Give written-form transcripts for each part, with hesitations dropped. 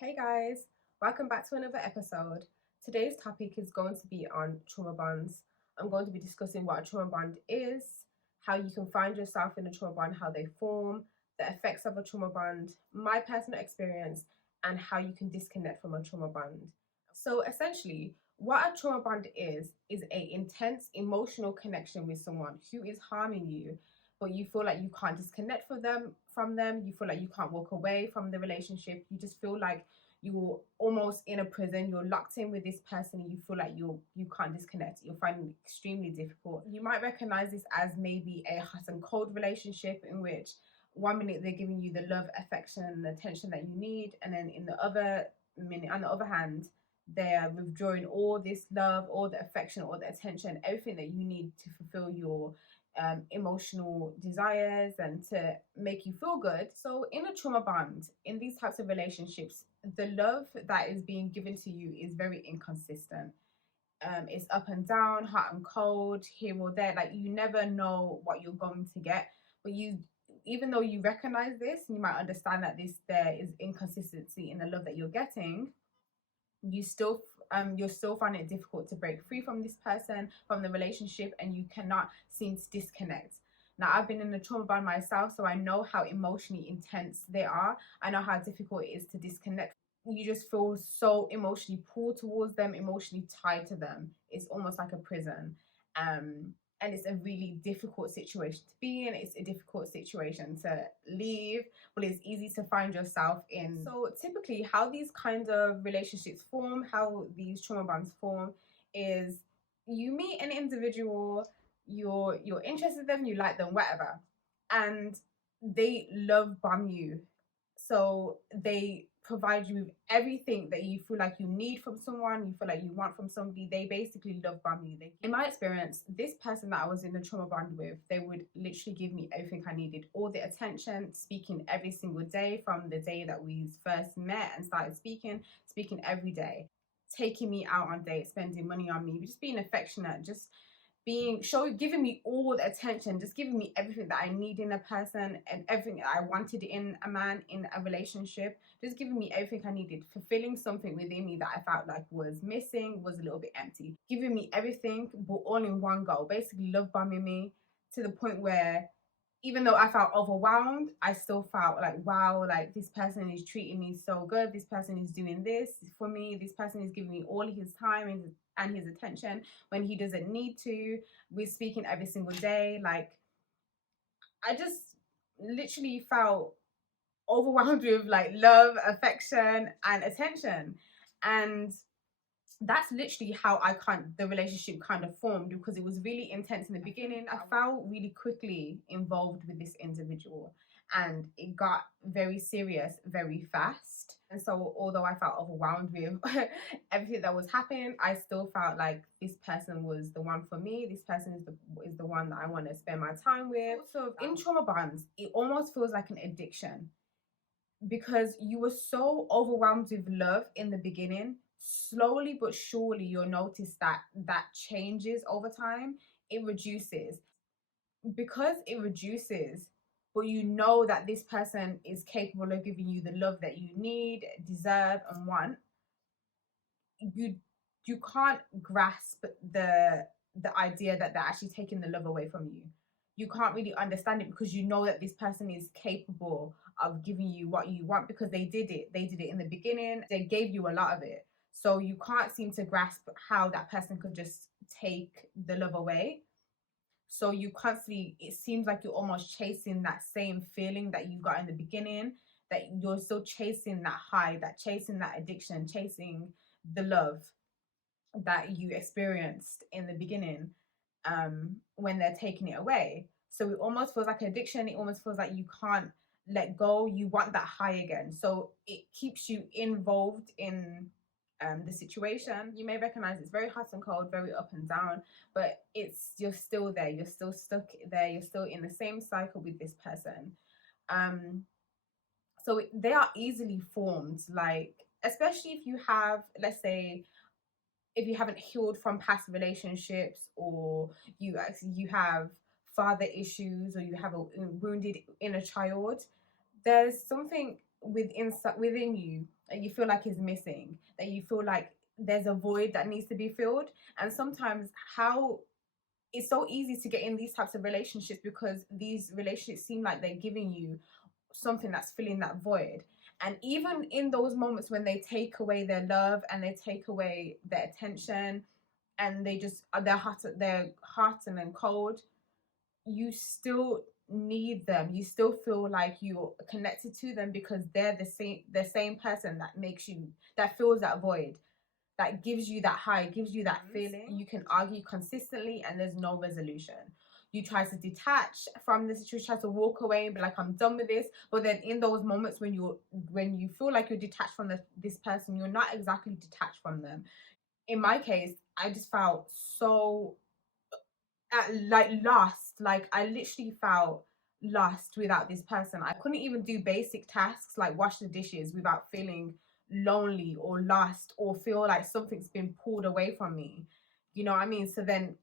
Hey guys, welcome back to another episode. Today's topic is going to be on trauma bonds. I'm going to be discussing what a trauma bond is, how you can find yourself in a trauma bond, how they form, the effects of a trauma bond, my personal experience, and how you can disconnect from a trauma bond. So essentially, what a trauma bond is a intense emotional connection with someone who is harming you, but you feel like you can't disconnect from them. You feel like you can't walk away from the relationship. You just feel like you're almost in a prison. You're locked in with this person and you feel like you can't disconnect. You're finding it extremely difficult. You might recognize this as maybe a hot and cold relationship in which 1 minute they're giving you the love, affection, and attention that you need, and then in the other minute, on the other hand, they're withdrawing all this love, all the affection, all the attention, everything that you need to fulfill your emotional desires and to make you feel good. So, in a trauma bond, in these types of relationships, the love that is being given to you is very inconsistent. It's up and down, hot and cold, here or there. Like you never know what you're going to get, but even though you recognize this, you might understand that there is inconsistency in the love that you're getting. You're still finding it difficult to break free from this person, from the relationship, and you cannot seem to disconnect. Now, I've been in a trauma bond myself, so I know how emotionally intense they are. I know how difficult it is to disconnect. You just feel so emotionally pulled towards them, emotionally tied to them. It's almost like a prison. And it's a really difficult situation to be in. It's a difficult situation to leave, but it's easy to find yourself in. So typically how these kinds of relationships form, how these trauma bonds form, is you meet an individual, you're interested in them, you like them, whatever, and they love bomb you. So they provide you with everything that you feel like you need from someone, you feel like you want from somebody. They basically love bomb you. In my experience, this person that I was in a trauma bond with, they would literally give me everything I needed, all the attention, speaking every single day from the day that we first met and started speaking every day, taking me out on dates, spending money on me, just being affectionate, just giving me all the attention, just giving me everything that I need in a person and everything that I wanted in a man, in a relationship, just giving me everything I needed, fulfilling something within me that I felt like was missing, was a little bit empty, giving me everything but all in one go, basically love bombing me to the point where even though I felt overwhelmed, I still felt like, wow, like this person is treating me so good. This person is doing this for me. This person is giving me all his time and his attention when he doesn't need to. We're speaking every single day. Like, I just literally felt overwhelmed with like love, affection, and attention. And that's literally how the relationship kind of formed, because it was really intense in the beginning. I felt really quickly involved with this individual and it got very serious very fast. And so although I felt overwhelmed with everything that was happening, I still felt like this person was the one for me. This person is the one that I want to spend my time with. So in trauma bonds, it almost feels like an addiction, because you were so overwhelmed with love in the beginning. Slowly but surely you'll notice that that changes over time. It reduces, because it reduces, but you know that this person is capable of giving you the love that you need, deserve, and want. You can't grasp the idea that they're actually taking the love away from you. You can't really understand it, because you know that this person is capable of giving you what you want, because they did it in the beginning. They gave you a lot of it, so you can't seem to grasp how that person could just take the love away. So you constantly, it seems like you're almost chasing that same feeling that you got in the beginning, that you're still chasing that high, that chasing that addiction, chasing the love that you experienced in the beginning, when they're taking it away. So it almost feels like addiction. It almost feels like you can't let go. You want that high again. So it keeps you involved in the situation. You may recognize it's very hot and cold, very up and down, but you're still there. You're still stuck there. You're still in the same cycle with this person. So they are easily formed, like, especially if you have, let's say, if you haven't healed from past relationships, or you have father issues, or you have a wounded inner child. There's something within you that you feel like is missing, that you feel like there's a void that needs to be filled. And sometimes how it's so easy to get in these types of relationships because these relationships seem like they're giving you something that's filling that void. And even in those moments when they take away their love and they take away their attention and they just they're heartened and cold, you still need them. You still feel like you're connected to them because they're the same person that makes you, that fills that void, that gives you that high, gives you that feeling. You can argue consistently and there's no resolution. You try to detach from the situation, try to walk away and be like, I'm done with this. But then in those moments when you feel like you're detached from this person, you're not exactly detached from them. In my case, I just felt so like lost. Like I literally felt lost without this person. I couldn't even do basic tasks like wash the dishes without feeling lonely or lost or feel like something's been pulled away from me. You know what I mean? So then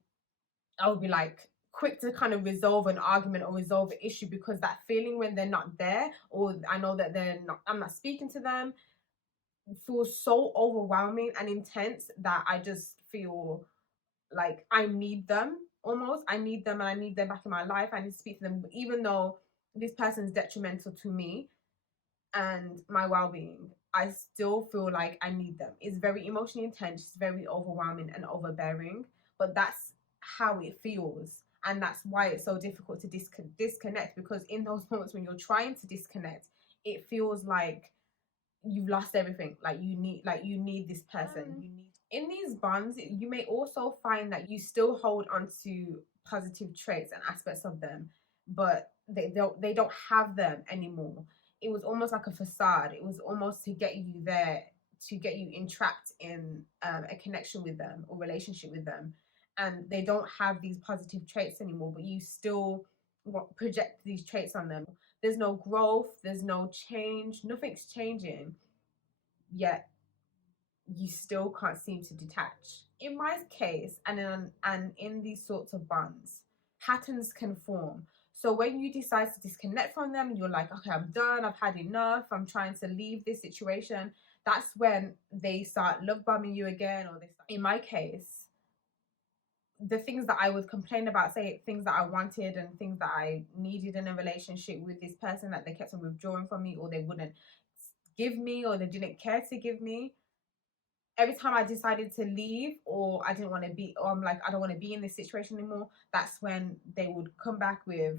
I would be like quick to kind of resolve an argument or resolve an issue because that feeling when they're not there, or I know that I'm not speaking to them, feels so overwhelming and intense that I just feel like I need them almost. I need them and I need them back in my life. I need to speak to them, even though this person is detrimental to me and my well being. I still feel like I need them. It's very emotionally intense, it's very overwhelming and overbearing, but that's how it feels. And that's why it's so difficult to disconnect because in those moments when you're trying to disconnect, it feels like you've lost everything. Like you need this person. You need in these bonds, you may also find that you still hold on to positive traits and aspects of them, but they don't have them anymore. It was almost like a facade. It was almost to get you there, to get you entrapped in a connection with them or relationship with them, and they don't have these positive traits anymore. But you still project these traits on them. There's no growth. There's no change. Nothing's changing. Yet you still can't seem to detach. In my case, and in these sorts of bonds, patterns can form. So when you decide to disconnect from them, you're like, okay, I'm done. I've had enough. I'm trying to leave this situation. That's when they start love bombing you again, or they start. In my case, the things that I would complain about, say things that I wanted and things that I needed in a relationship with this person that they kept on withdrawing from me, or they wouldn't give me, or they didn't care to give me, every time I decided to leave, or I didn't want to be, or I'm like, I don't want to be in this situation anymore, that's when they would come back with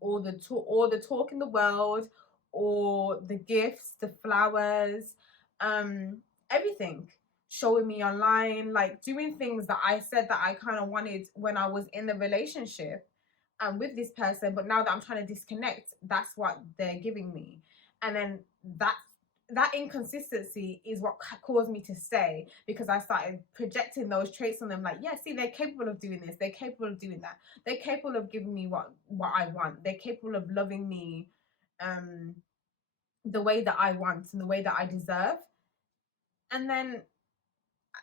all the talk in the world, or the gifts, the flowers, um, everything, showing me online, like doing things that I said that I kind of wanted when I was in the relationship and with this person, but now that I'm trying to disconnect, that's what they're giving me. And then that inconsistency is what caused me to stay, because I started projecting those traits on them, like, yeah, see, they're capable of doing this, they're capable of doing that, they're capable of giving me what I want, they're capable of loving me um the way that I want and the way that I deserve. And then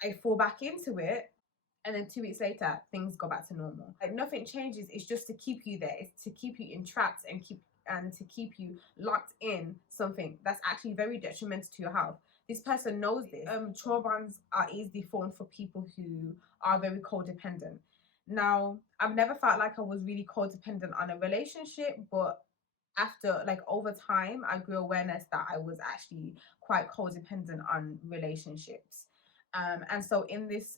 I fall back into it, and then 2 weeks later things go back to normal. Like nothing changes. It's just to keep you there. It's to keep you entrapped and to keep you locked in something that's actually very detrimental to your health. This person knows this. Trauma bonds are easily formed for people who are very codependent. Now, I've never felt like I was really codependent on a relationship, but after, like, over time, I grew awareness that I was actually quite codependent on relationships. And so in this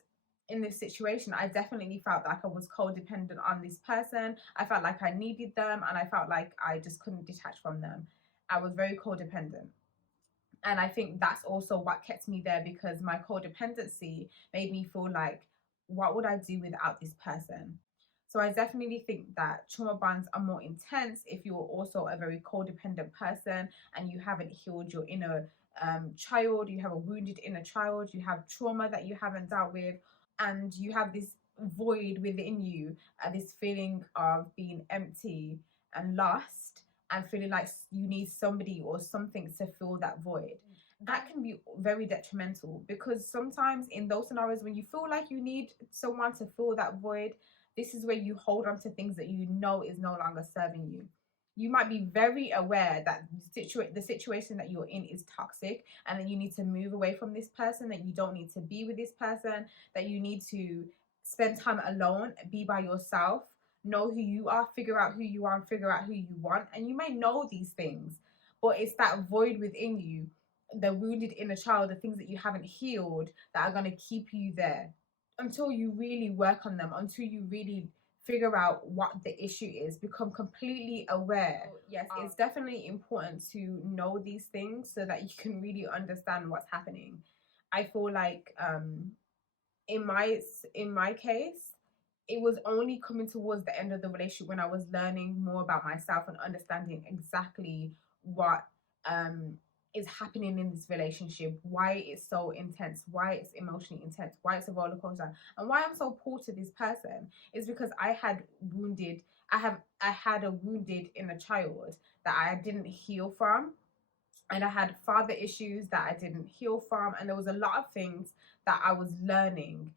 situation, I definitely felt like I was codependent on this person. I felt like I needed them, and I felt like I just couldn't detach from them. I was very codependent. And I think that's also what kept me there, because my codependency made me feel like, what would I do without this person? So I definitely think that trauma bonds are more intense if you're also a very codependent person and you haven't healed your inner child, you have a wounded inner child, you have trauma that you haven't dealt with, and you have this void within you, this feeling of being empty and lost, and feeling like you need somebody or something to fill that void. That can be very detrimental, because sometimes in those scenarios when you feel like you need someone to fill that void, this is where you hold on to things that you know is no longer serving you. You might be very aware that the situation that you're in is toxic, and that you need to move away from this person, that you don't need to be with this person, that you need to spend time alone, be by yourself, know who you are, figure out who you are, and figure out who you want. And you may know these things, but it's that void within you, the wounded inner child, the things that you haven't healed that are going to keep you there until you really work on them, until you really figure out what the issue is, become completely aware. Yes, it's definitely important to know these things so that you can really understand what's happening. I feel like in my case, it was only coming towards the end of the relationship when I was learning more about myself and understanding exactly what um is happening in this relationship, why it's so intense, why it's emotionally intense, why it's a roller coaster, and why I'm so poor to this person is because I had a wounded inner child that I didn't heal from, and I had father issues that I didn't heal from, and there was a lot of things that I was learning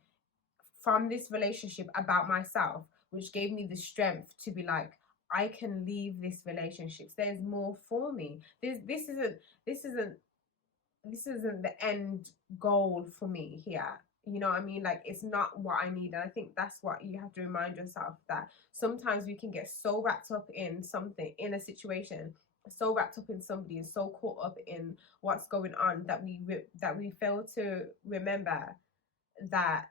from this relationship about myself, which gave me the strength to be like, I can leave this relationship. There's more for me. This isn't this isn't the end goal for me here. You know what I mean? Like, it's not what I need. And I think that's what you have to remind yourself, that sometimes we can get so wrapped up in something, in a situation, so wrapped up in somebody, and so caught up in what's going on, that we fail to remember that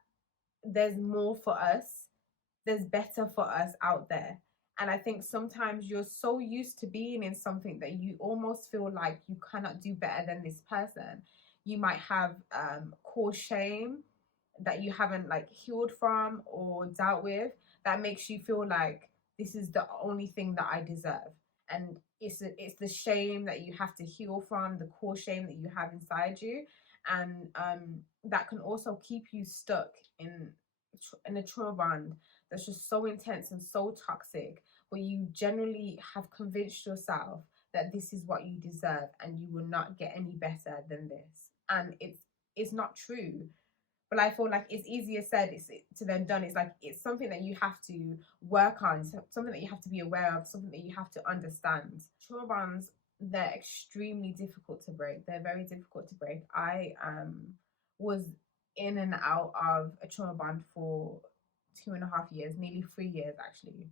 there's more for us, there's better for us out there. And I think sometimes you're so used to being in something that you almost feel like you cannot do better than this person. You might have core shame that you haven't like healed from or dealt with, that makes you feel like this is the only thing that I deserve. And it's the shame that you have to heal from, the core shame that you have inside you, and that can also keep you stuck in a trauma bond that's just so intense and so toxic, where you generally have convinced yourself that this is what you deserve and you will not get any better than this. And it's not true. But I feel like it's easier said to then done. It's like it's something that you have to work on, something that you have to be aware of, something that you have to understand. Trauma bonds, they're extremely difficult to break. They're very difficult to break. I was in and out of a trauma bond for 2.5 years, nearly 3 years actually.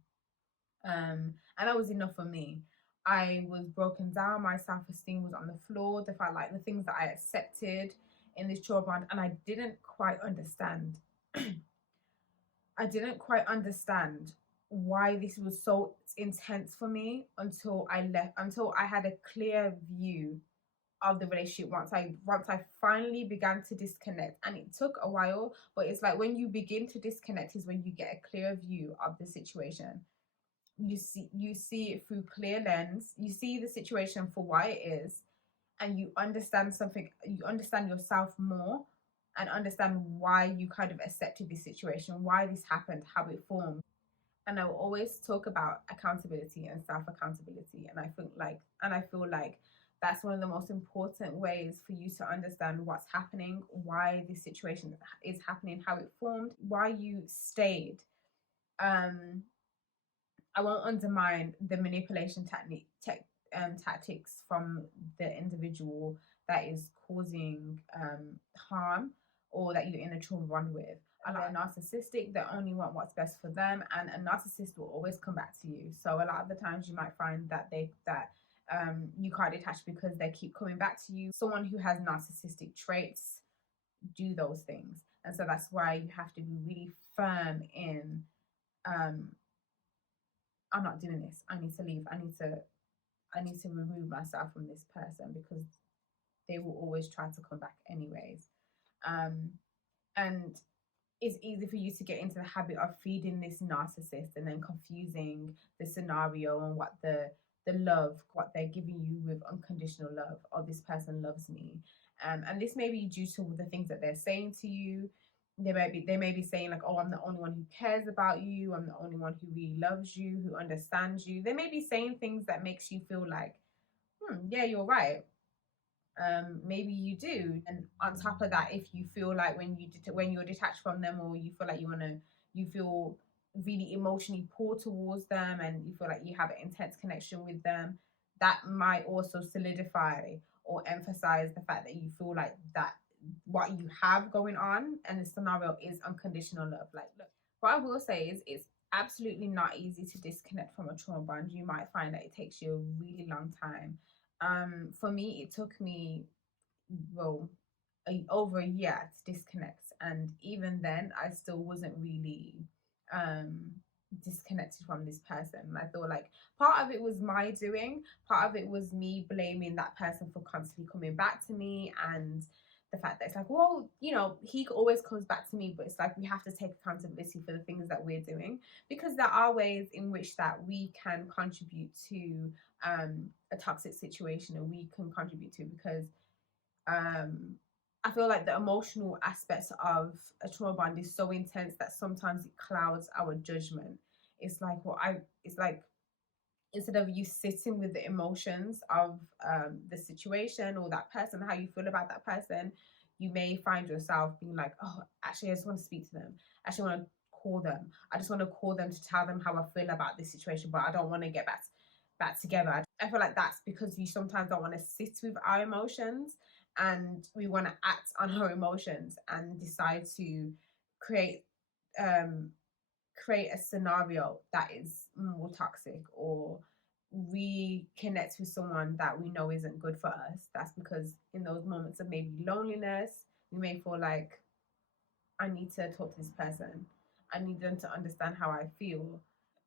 And that was enough for me. I was broken down, my self-esteem was on the floor, the fact like the things that I accepted in this trauma bond, and I didn't quite understand. I didn't quite understand why this was so intense for me until I left, until I had a clear view of the relationship, once I finally began to disconnect. And it took a while, but it's like when you begin to disconnect is when you get a clear view of the situation. You see it through clear lens, you see the situation for why it is, and you understand something, you understand yourself more, and understand why you kind of accepted this situation, why this happened, how it formed. And I will always talk about accountability and self accountability, and I feel like that's one of the most important ways for you to understand what's happening, why this situation is happening, how it formed, why you stayed. um I won't undermine the manipulation tactics from the individual that is causing harm, or that you're in a trauma bond with. A lot of narcissistic, they only want what's best for them, and a narcissist will always come back to you. So a lot of the times you might find that you can't detach because they keep coming back to you. Someone who has narcissistic traits do those things, and so that's why you have to be really firm in um I'm not doing this. I need to leave. I need to remove myself from this person, because they will always try to come back anyways. Um, and it's easy for you to get into the habit of feeding this narcissist and then confusing the scenario and what they're giving you with unconditional love. Oh, this person loves me. And this may be due to the things that they're saying to you. They may be saying like, oh, I'm the only one who cares about you, I'm the only one who really loves you, who understands you. They may be saying things that makes you feel like, yeah, you're right. Maybe you do. And on top of that, if you feel like when you're detached from them, or you feel like you feel really emotionally pour towards them and you feel like you have an intense connection with them, that might also solidify or emphasize the fact that you feel like that what you have going on and the scenario is unconditional love. Like, look, what I will say is it's absolutely not easy to disconnect from a trauma bond. You might find that it takes you a really long time. For me, it took me, well, over a year to disconnect, and even then I still wasn't really um disconnected from this person. And I thought like part of it was my doing, part of it was me blaming that person for constantly coming back to me, and the fact that it's like, well, he always comes back to me, but it's like we have to take accountability for the things that we're doing, because there are ways in which that we can contribute to a toxic situation, and we can contribute to, because um I feel like the emotional aspects of a trauma bond is so intense that sometimes it clouds our judgment. It's like it's like, instead of you sitting with the emotions of the situation or that person, how you feel about that person, you may find yourself being like, oh, actually, I just want to speak to them. Actually, I want to call them. I just want to call them to tell them how I feel about this situation, but I don't want to get back together. I feel like that's because we sometimes don't want to sit with our emotions, and we want to act on our emotions and decide to create um create a scenario that is more toxic, or reconnect with someone that we know isn't good for us. That's because in those moments of maybe loneliness, we may feel like, I need to talk to this person. I need them to understand how I feel.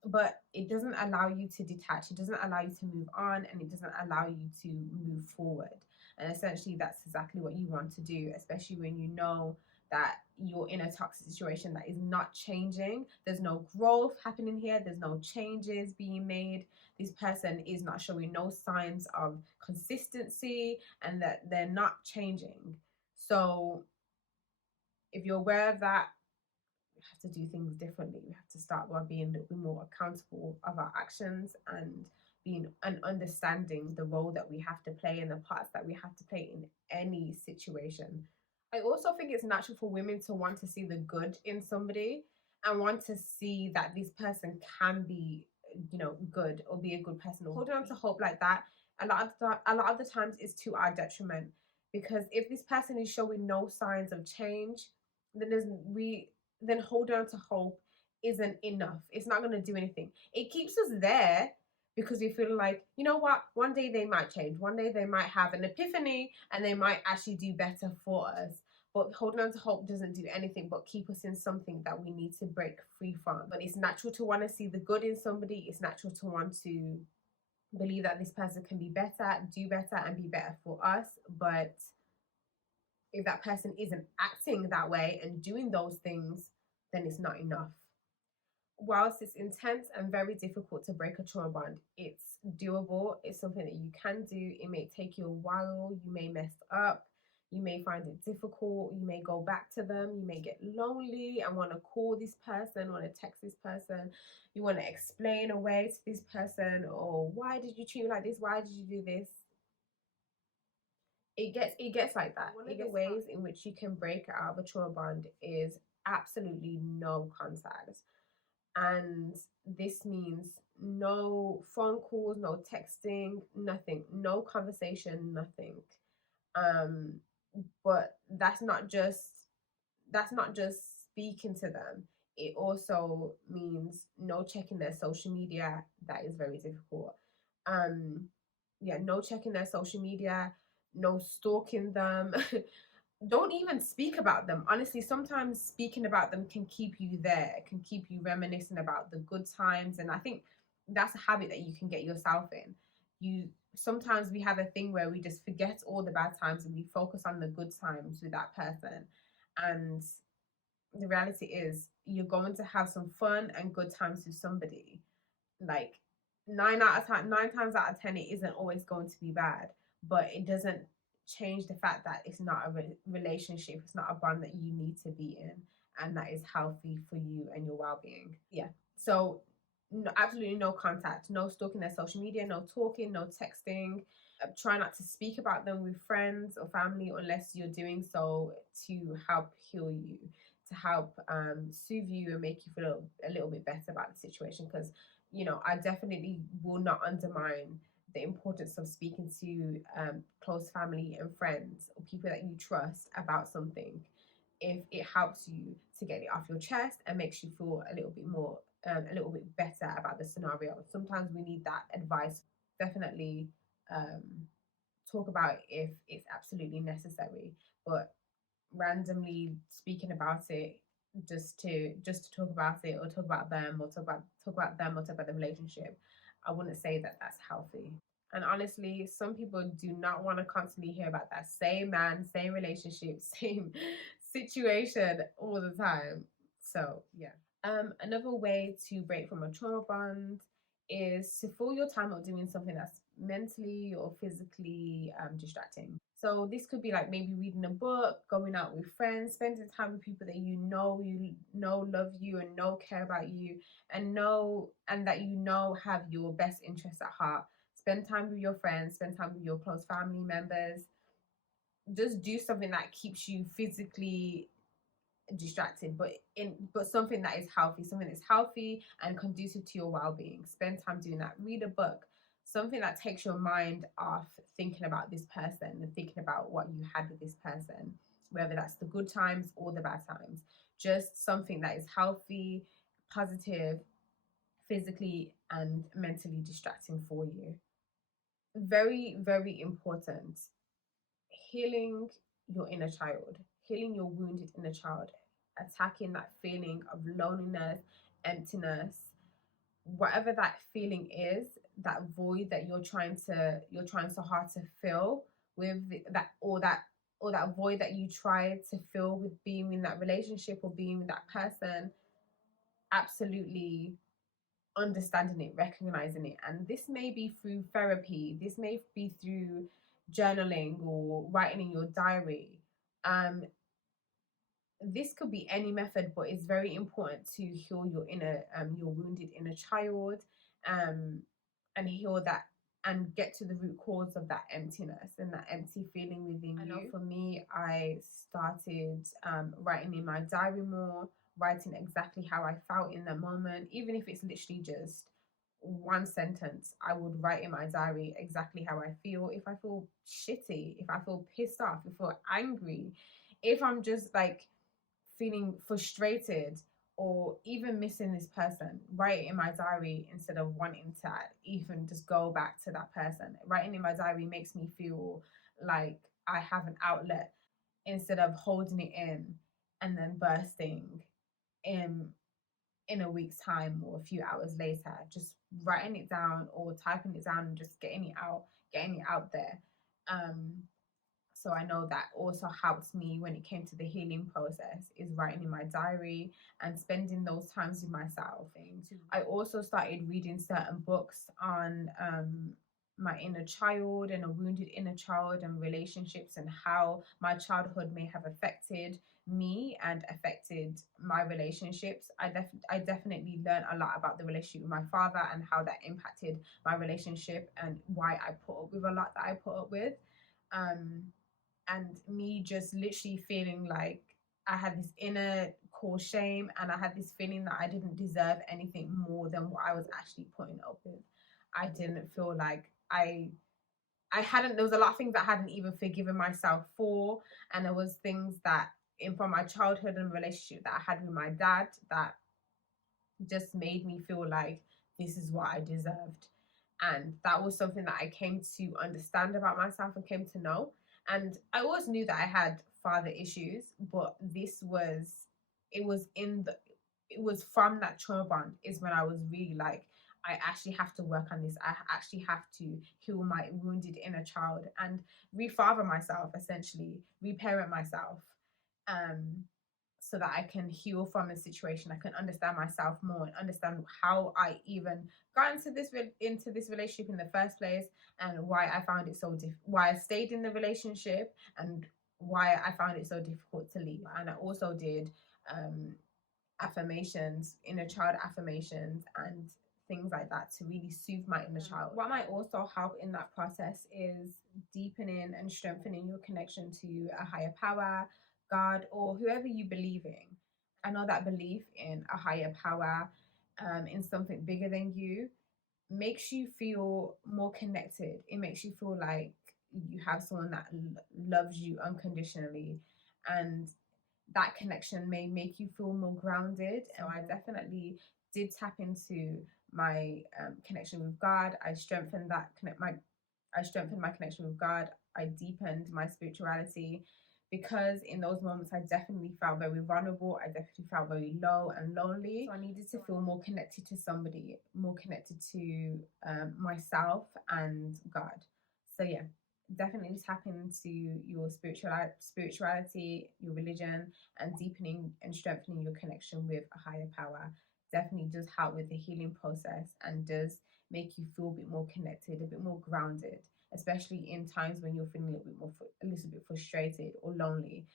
But it doesn't allow you to detach, it doesn't allow you to move on, and it doesn't allow you to move forward. And essentially, that's exactly what you want to do, especially when you know that you're in a toxic situation that is not changing. There's no growth happening here, there's no changes being made. This person is not showing no signs of consistency, and that they're not changing. So, if you're aware of that, we have to do things differently. We have to start by being a little bit more accountable of our actions, and being and understanding the role that we have to play and the parts that we have to play in any situation. I also think it's natural for women to want to see the good in somebody, and want to see that this person can be, good, or be a good person, or holding on to hope like that. A lot of the times is to our detriment, because if this person is showing no signs of change, then there's we then holding on to hope isn't enough. It's not going to do anything. It keeps us there because we feel like, you know what, one day they might change. One day they might have an epiphany and they might actually do better for us. But holding on to hope doesn't do anything but keep us in something that we need to break free from. But it's natural to want to see the good in somebody. It's natural to want to believe that this person can be better, do better, and be better for us. But if that person isn't acting that way and doing those things, then it's not enough. Whilst it's intense and very difficult to break a trauma bond, it's doable. It's something that you can do. It may take you a while. You may mess up. You may find it difficult. You may go back to them. You may get lonely and want to call this person, want to text this person. You want to explain away to this person, or why did you treat me like this? Why did you do this? It gets like that. One of the ways in which you can break out of a trauma bond is absolutely no contact. And this means no phone calls, no texting, nothing, no conversation, nothing. Um, but that's not just speaking to them. It also means no checking their social media. That is very difficult. Um, yeah, no checking their social media, no stalking them. Don't even speak about them. Honestly, sometimes speaking about them can keep you there, can keep you reminiscing about the good times. And I think that's a habit that you can get yourself in. You Sometimes we have a thing where we just forget all the bad times and we focus on the good times with that person. And the reality is you're going to have some fun and good times with somebody. Like, 9 times out of 10, it isn't always going to be bad, but it doesn't change the fact that it's not a relationship, it's not a bond that you need to be in, and that is healthy for you and your well-being. Yeah. So no, absolutely no contact, no stalking their social media, no talking, no texting. Try not to speak about them with friends or family unless you're doing so to help heal you. to help soothe you and make you feel a little bit better about the situation. Because, you know, I definitely will not undermine the importance of speaking to close family and friends or people that you trust about something if it helps you to get it off your chest and makes you feel a little bit more, a little bit better about the scenario. Sometimes we need that advice. Definitely um, talk about it if it's absolutely necessary, but randomly speaking about it just to talk about it, or talk about them, or talk about them, or talk about the relationship, I wouldn't say that that's healthy. And honestly, some people do not want to constantly hear about that same man, same relationship, same situation all the time. So yeah. Another way to break from a trauma bond is to fill your time up doing something that's mentally or physically distracting. So this could be like maybe reading a book, going out with friends, spending time with people that you know love you and know care about you and that you know have your best interests at heart. Spend time with your friends, spend time with your close family members. Just do something that keeps you physically distracted, but something that is healthy, something that's healthy and conducive to your well-being. Spend time doing that. Read a book, something that takes your mind off thinking about this person and thinking about what you had with this person, whether that's the good times or the bad times. Just something that is healthy, positive, physically and mentally distracting for you. Very, very important. Healing your inner child, healing your wounded inner child, attacking that feeling of loneliness, emptiness, whatever that feeling is, that void that you're trying so hard to fill with that void that you try to fill with being in that relationship or being with that person. Absolutely understanding it, recognizing it. And this may be through therapy, this may be through journaling or writing in your diary. Um, this could be any method, but it's very important to heal your wounded inner child, um, and heal that and get to the root cause of that emptiness and that empty feeling within you. I know for me, I started writing in my diary more, writing exactly how I felt in the moment, even if it's literally just one sentence. I would write in my diary exactly how I feel. If I feel shitty, if I feel pissed off, if I feel angry, if I'm just like feeling frustrated or even missing this person, write it in my diary instead of wanting to even just go back to that person. Writing in my diary makes me feel like I have an outlet instead of holding it in and then bursting in in a week's time or a few hours later. Just writing it down or typing it down and just getting it out there. Um, so I know that also helped me when it came to the healing process, is writing in my diary and spending those times with myself. I also started reading certain books on my inner child and a wounded inner child and relationships, and how my childhood may have affected me and affected my relationships. I definitely learned a lot about the relationship with my father and how that impacted my relationship and why I put up with a lot that I put up with. Um, and me just literally feeling like I had this inner core shame, and I had this feeling that I didn't deserve anything more than what I was actually putting up with. I didn't feel like I hadn't there was a lot of things that I hadn't even forgiven myself for, and there was things that in from my childhood and relationship that I had with my dad that just made me feel like this is what I deserved. And that was something that I came to understand about myself and came to know. And I always knew that I had father issues, but it was in the, it was from that trauma bond is when I was really like, I actually have to work on this. I actually have to heal my wounded inner child and refather myself, essentially, reparent myself. Um, so that I can heal from the situation. I can understand myself more and understand how I even got into this relationship in the first place, and why I found it why I stayed in the relationship, and why I found it so difficult to leave. And I also did affirmations, inner child affirmations, and things like that to really soothe my inner child. What might also help in that process is deepening and strengthening your connection to a higher power, God, or whoever you believe in. I know that belief in a higher power, in something bigger than you, makes you feel more connected. It makes you feel like you have someone that loves you unconditionally, and that connection may make you feel more grounded. So I definitely did tap into my connection with God. I strengthened my connection with God. I deepened my spirituality, because in those moments I definitely felt very vulnerable. I definitely felt very low and lonely. So I needed to feel more connected to somebody, more connected to myself and God. So yeah, definitely tap into your spirituality, your religion, and deepening and strengthening your connection with a higher power definitely does help with the healing process, and does make you feel a bit more connected, a bit more grounded, especially in times when you're feeling a little bit a little bit frustrated or lonely.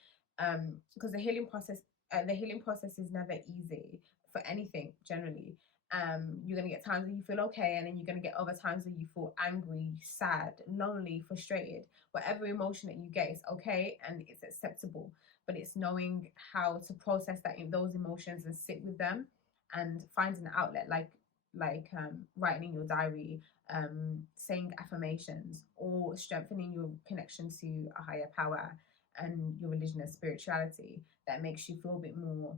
Because the healing process is never easy for anything generally. You're gonna get times where you feel okay, and then you're gonna get other times where you feel angry, sad, lonely, frustrated. Whatever emotion that you get is okay and it's acceptable, but it's knowing how to process that in those emotions and sit with them, and finding an outlet, like writing in your diary, saying affirmations, or strengthening your connection to a higher power and your religion and spirituality, that makes you feel a bit more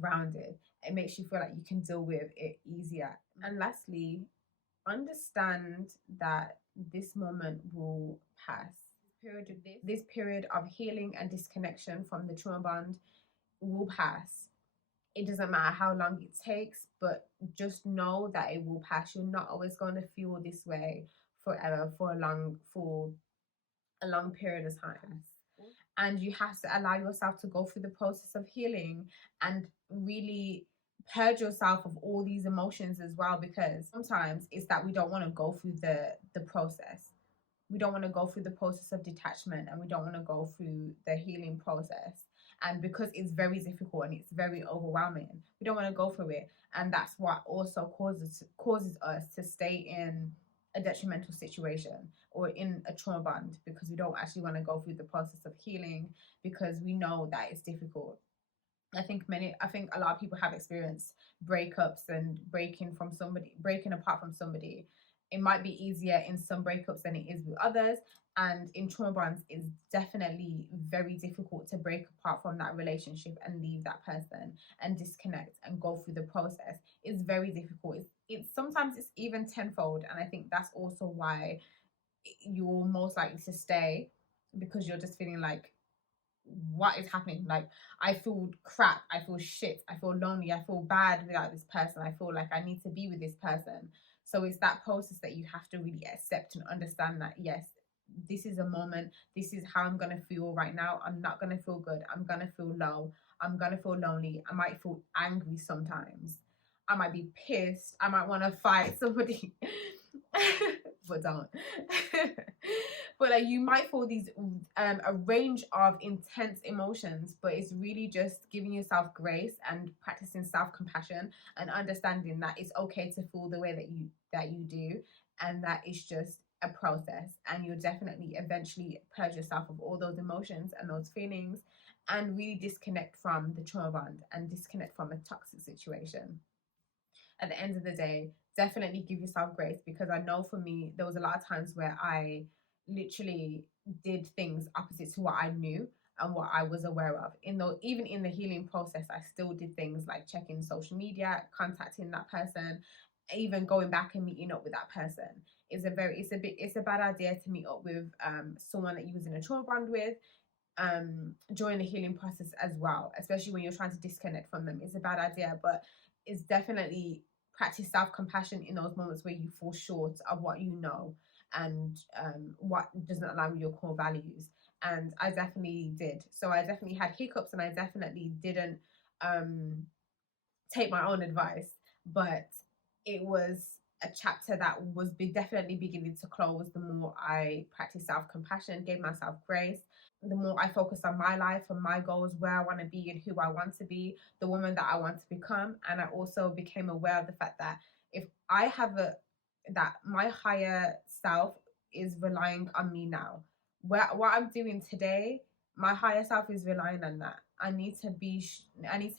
grounded. It makes you feel like you can deal with it easier. And lastly, understand that this moment will pass. This period of healing and disconnection from the trauma bond will pass. It doesn't matter how long it takes, but just know that it will pass. You're not always going to feel this way forever, for a long period of time. And you have to allow yourself to go through the process of healing, and really purge yourself of all these emotions as well, because sometimes it's that we don't want to go through the process. We don't want to go through the process of detachment, and we don't want to go through the healing process. And because it's very difficult and it's very overwhelming, we don't want to go through it. And that's what also causes us to stay in a detrimental situation or in a trauma bond, because we don't actually want to go through the process of healing, because we know that it's difficult. I think a lot of people have experienced breakups and breaking apart from somebody. It might be easier in some breakups than it is with others. And in trauma bonds, it's definitely very difficult to break apart from that relationship and leave that person and disconnect and go through the process. It's very difficult. It's sometimes it's even tenfold. And I think that's also why you're most likely to stay, because you're just feeling like, what is happening? Like, I feel crap, I feel shit, I feel lonely, I feel bad without this person, I feel like I need to be with this person. So it's that process that you have to really accept and understand that, yes, this is a moment, this is how I'm gonna feel right now. I'm not gonna feel good, I'm gonna feel low, I'm gonna feel lonely, I might feel angry sometimes, I might be pissed, I might want to fight somebody. But don't. But like, you might feel these a range of intense emotions, but it's really just giving yourself grace and practicing self-compassion, and understanding that it's okay to feel the way that you do, and that it's just a process, and you'll definitely eventually purge yourself of all those emotions and those feelings, and really disconnect from the trauma bond and disconnect from a toxic situation. At the end of the day, definitely give yourself grace, because I know for me, there was a lot of times where I literally did things opposite to what I knew and what I was aware of. Even in the healing process, I still did things like checking social media, contacting that person, even going back and meeting up with that person. It's a bad idea to meet up with someone that you was in a trauma bond with during the healing process as well, especially when you're trying to disconnect from them. It's a bad idea, but it's definitely practice self-compassion in those moments where you fall short of what you know, and what doesn't align with your core values. And I definitely did. So I definitely had hiccups, and I definitely didn't take my own advice, but it was a chapter that was definitely beginning to close the more I practiced self-compassion, gave myself grace, the more I focused on my life and my goals, where I want to be and who I want to be, the woman that I want to become. And I also became aware of the fact that if I have that my higher self is relying on me now. What I'm doing today my higher self is relying on that. I need to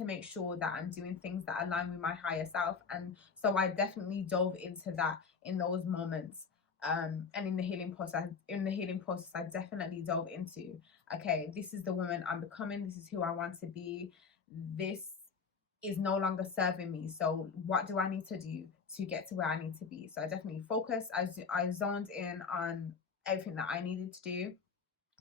make sure that I'm doing things that align with my higher self. And so I definitely dove into that in those moments. And in the healing process, I definitely dove into, okay, this is the woman I'm becoming, this is who I want to be, this is no longer serving me. So what do I need to do to get to where I need to be? So I definitely focused. I zoned in on everything that I needed to do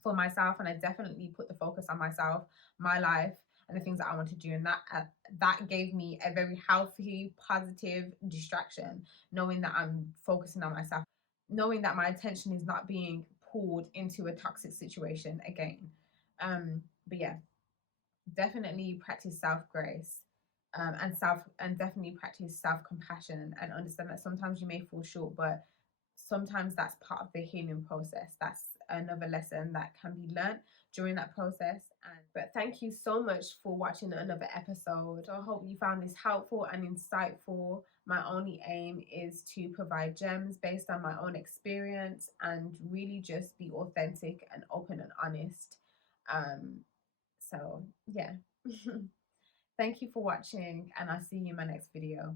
for myself, and I definitely put the focus on myself, my life, and the things that I want to do. And that gave me a very healthy, positive distraction, knowing that I'm focusing on myself, knowing that my attention is not being pulled into a toxic situation again. But yeah, definitely practice self-grace, and definitely practice self-compassion, and understand that sometimes you may fall short, but sometimes that's part of the healing process. That's another lesson that can be learned during that process. And but thank you so much for watching another episode. I hope you found this helpful and insightful. My only aim is to provide gems based on my own experience and really just be authentic and open and honest. So yeah. Thank you for watching, and I'll see you in my next video.